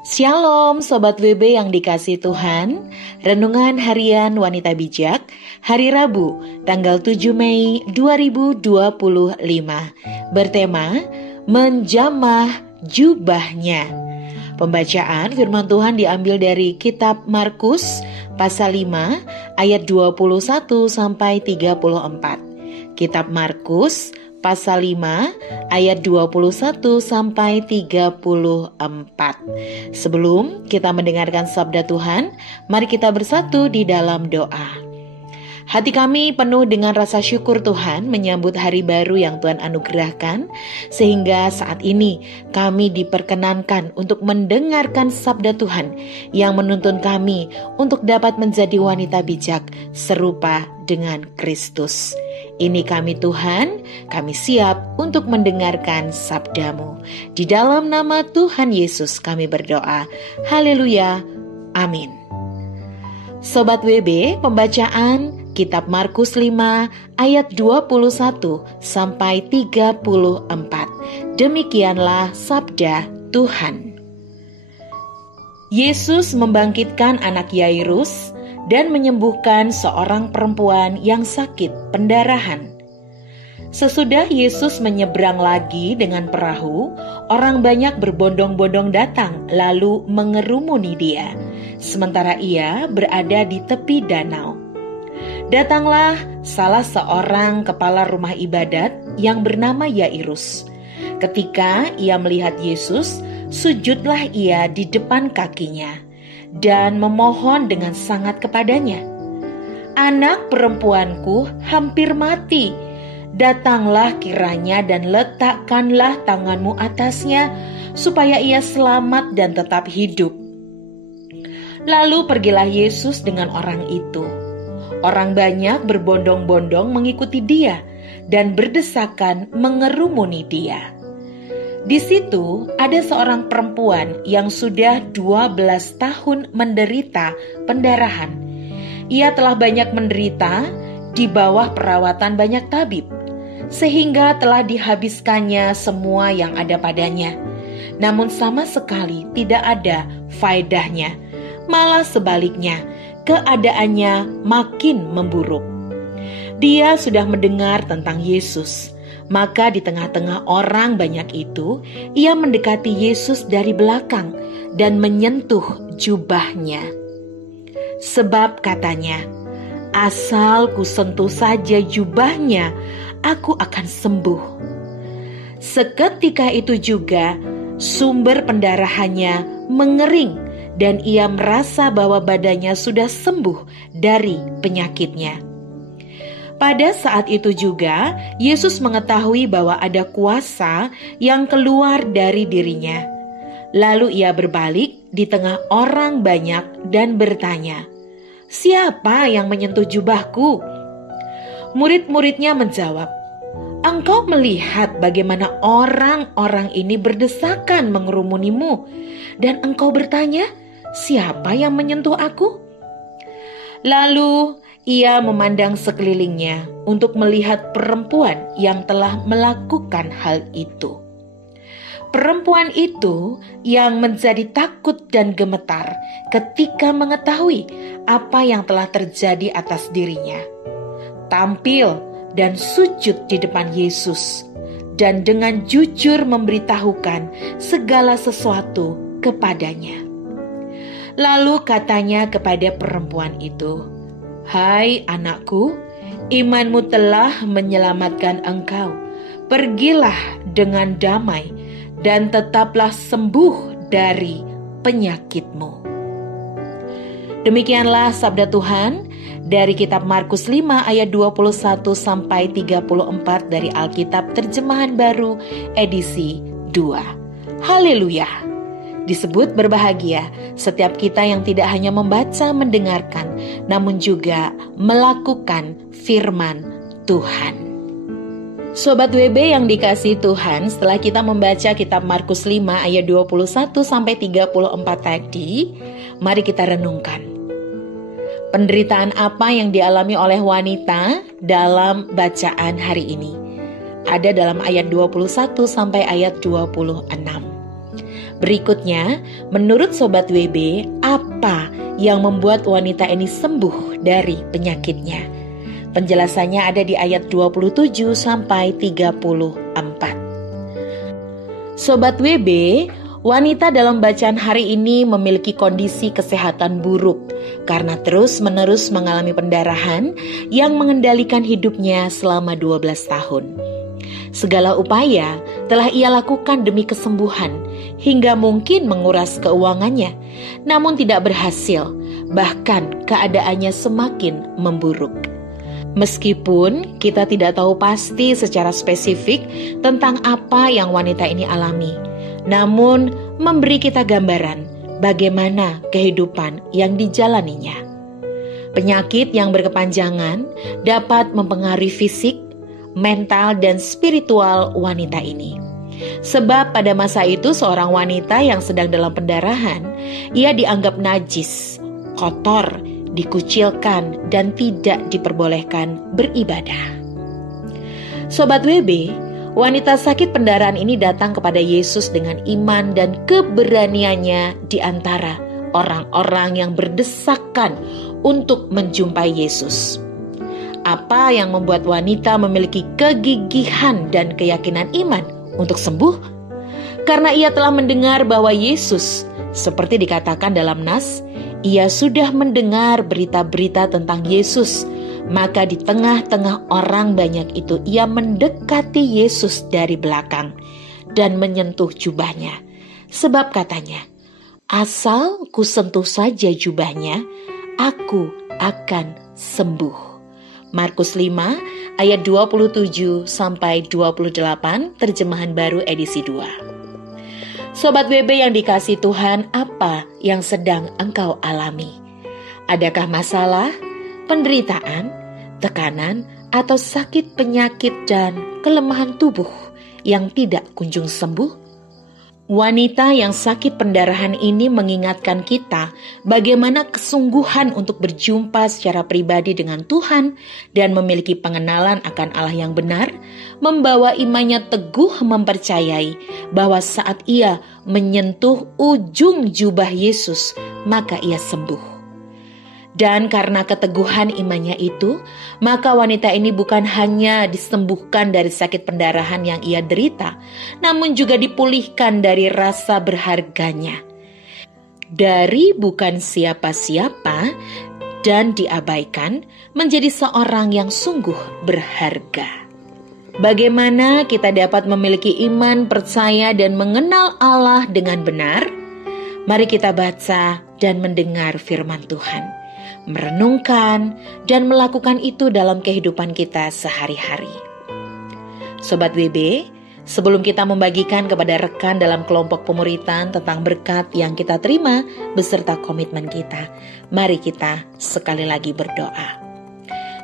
Shalom Sobat WB yang dikasih Tuhan. Renungan Harian Wanita Bijak hari Rabu tanggal 7 Mei 2025 bertema Menjamah Jubahnya. Pembacaan firman Tuhan diambil dari kitab Markus pasal 5 ayat 21 sampai 34. Kitab Markus pasal 5 ayat 21 sampai 34. Sebelum kita mendengarkan sabda Tuhan, mari kita bersatu di dalam doa. Hati kami penuh dengan rasa syukur Tuhan menyambut hari baru yang Tuhan anugerahkan, sehingga saat ini kami diperkenankan untuk mendengarkan sabda Tuhan yang menuntun kami untuk dapat menjadi wanita bijak serupa dengan Kristus. Ini kami Tuhan, kami siap untuk mendengarkan sabda-Mu. Di dalam nama Tuhan Yesus kami berdoa. Haleluya. Amin. Sobat WB, pembacaan Kitab Markus 5 ayat 21 sampai 34. Demikianlah sabda Tuhan. Yesus membangkitkan anak Yairus dan menyembuhkan seorang perempuan yang sakit pendarahan. Sesudah Yesus menyeberang lagi dengan perahu, orang banyak berbondong-bondong datang lalu mengerumuni dia, sementara ia berada di tepi danau. Datanglah salah seorang kepala rumah ibadat yang bernama Yairus. Ketika ia melihat Yesus, sujudlah ia di depan kakinya dan memohon dengan sangat kepadanya, "Anak perempuanku hampir mati. Datanglah kiranya dan letakkanlah tanganmu atasnya, supaya ia selamat dan tetap hidup." Lalu pergilah Yesus dengan orang itu. Orang banyak berbondong-bondong mengikuti dia dan berdesakan mengerumuni dia. Di situ ada seorang perempuan yang sudah 12 tahun menderita pendarahan. Ia telah banyak menderita di bawah perawatan banyak tabib, sehingga telah dihabiskannya semua yang ada padanya. Namun sama sekali tidak ada faedahnya, malah sebaliknya, keadaannya makin memburuk. Dia sudah mendengar tentang Yesus, maka di tengah-tengah orang banyak itu, ia mendekati Yesus dari belakang dan menyentuh jubahnya. Sebab katanya, "Asal ku sentuh saja jubahnya, aku akan sembuh." Seketika itu juga sumber pendarahannya mengering dan ia merasa bahwa badannya sudah sembuh dari penyakitnya. Pada saat itu juga, Yesus mengetahui bahwa ada kuasa yang keluar dari dirinya. Lalu ia berbalik di tengah orang banyak dan bertanya, "Siapa yang menyentuh jubahku?" Murid-muridnya menjawab, "Engkau melihat bagaimana orang-orang ini berdesakan mengerumunimu, dan engkau bertanya, 'Siapa yang menyentuh aku?'" Lalu ia memandang sekelilingnya untuk melihat perempuan yang telah melakukan hal itu. Perempuan itu yang menjadi takut dan gemetar ketika mengetahui apa yang telah terjadi atas dirinya, tampil dan sujud di depan Yesus dan dengan jujur memberitahukan segala sesuatu kepadanya. Lalu katanya kepada perempuan itu, "Hai anakku, imanmu telah menyelamatkan engkau. Pergilah dengan damai dan tetaplah sembuh dari penyakitmu." Demikianlah sabda Tuhan dari kitab Markus 5 ayat 21 sampai 34 dari Alkitab Terjemahan Baru edisi 2. Haleluya. Disebut berbahagia setiap kita yang tidak hanya membaca, mendengarkan, namun juga melakukan firman Tuhan. Sobat WB yang dikasihi Tuhan, setelah kita membaca kitab Markus 5 ayat 21 sampai 34 tadi, mari kita renungkan. Penderitaan apa yang dialami oleh wanita dalam bacaan hari ini? Ada dalam ayat 21 sampai ayat 26. Berikutnya, menurut Sobat WB, apa yang membuat wanita ini sembuh dari penyakitnya? Penjelasannya ada di ayat 27 sampai 34. Sobat WB, wanita dalam bacaan hari ini memiliki kondisi kesehatan buruk karena terus-menerus mengalami pendarahan yang mengendalikan hidupnya selama 12 tahun. Segala upaya telah ia lakukan demi kesembuhan hingga mungkin menguras keuangannya, namun tidak berhasil, bahkan keadaannya semakin memburuk. Meskipun kita tidak tahu pasti secara spesifik tentang apa yang wanita ini alami, namun memberi kita gambaran bagaimana kehidupan yang dijalaninya. Penyakit yang berkepanjangan dapat mempengaruhi fisik, mental, dan spiritual wanita ini. Sebab pada masa itu seorang wanita yang sedang dalam pendarahan, ia dianggap najis, kotor, dikucilkan, dan tidak diperbolehkan beribadah. Sobat WB, wanita sakit pendarahan ini datang kepada Yesus dengan iman dan keberaniannya di antara orang-orang yang berdesakan untuk menjumpai Yesus. Apa yang membuat wanita memiliki kegigihan dan keyakinan iman untuk sembuh? Karena ia telah mendengar bahwa Yesus, seperti dikatakan dalam nas, ia sudah mendengar berita-berita tentang Yesus. Maka di tengah-tengah orang banyak itu ia mendekati Yesus dari belakang dan menyentuh jubahnya. Sebab katanya, asal ku sentuh saja jubahnya, aku akan sembuh. Markus 5 ayat 27 sampai 28, terjemahan baru edisi 2. Sobat WB yang dikasihi Tuhan, apa yang sedang engkau alami? Adakah masalah, penderitaan, tekanan, atau sakit penyakit dan kelemahan tubuh yang tidak kunjung sembuh? Wanita yang sakit pendarahan ini mengingatkan kita bagaimana kesungguhan untuk berjumpa secara pribadi dengan Tuhan dan memiliki pengenalan akan Allah yang benar, membawa imannya teguh mempercayai bahwa saat ia menyentuh ujung jubah Yesus, maka ia sembuh. Dan karena keteguhan imannya itu, maka wanita ini bukan hanya disembuhkan dari sakit pendarahan yang ia derita, namun juga dipulihkan dari rasa berharganya. Dari bukan siapa-siapa dan diabaikan menjadi seorang yang sungguh berharga. Bagaimana kita dapat memiliki iman, percaya, dan mengenal Allah dengan benar? Mari kita baca dan mendengar firman Tuhan, merenungkan dan melakukan itu dalam kehidupan kita sehari-hari. Sobat WB, sebelum kita membagikan kepada rekan dalam kelompok pemuritan tentang berkat yang kita terima beserta komitmen kita, mari kita sekali lagi berdoa.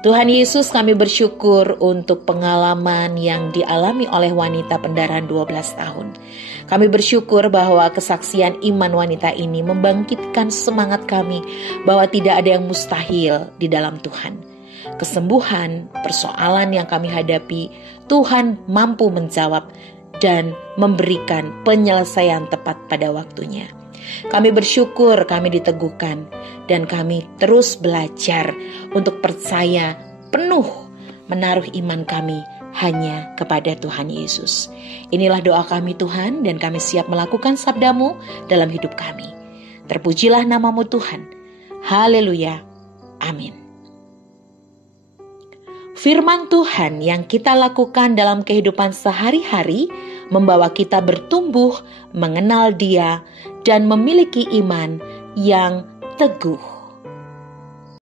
Tuhan Yesus, kami bersyukur untuk pengalaman yang dialami oleh wanita pendarahan 12 tahun. Kami bersyukur bahwa kesaksian iman wanita ini membangkitkan semangat kami bahwa tidak ada yang mustahil di dalam Tuhan. Kesembuhan, persoalan yang kami hadapi, Tuhan mampu menjawab dan memberikan penyelesaian tepat pada waktunya. Kami bersyukur kami diteguhkan dan kami terus belajar untuk percaya penuh menaruh iman kami hanya kepada Tuhan Yesus. Inilah doa kami Tuhan, dan kami siap melakukan sabda-Mu dalam hidup kami. Terpujilah nama-Mu Tuhan. Haleluya. Amin. Firman Tuhan yang kita lakukan dalam kehidupan sehari-hari membawa kita bertumbuh, mengenal Dia, dan memiliki iman yang teguh.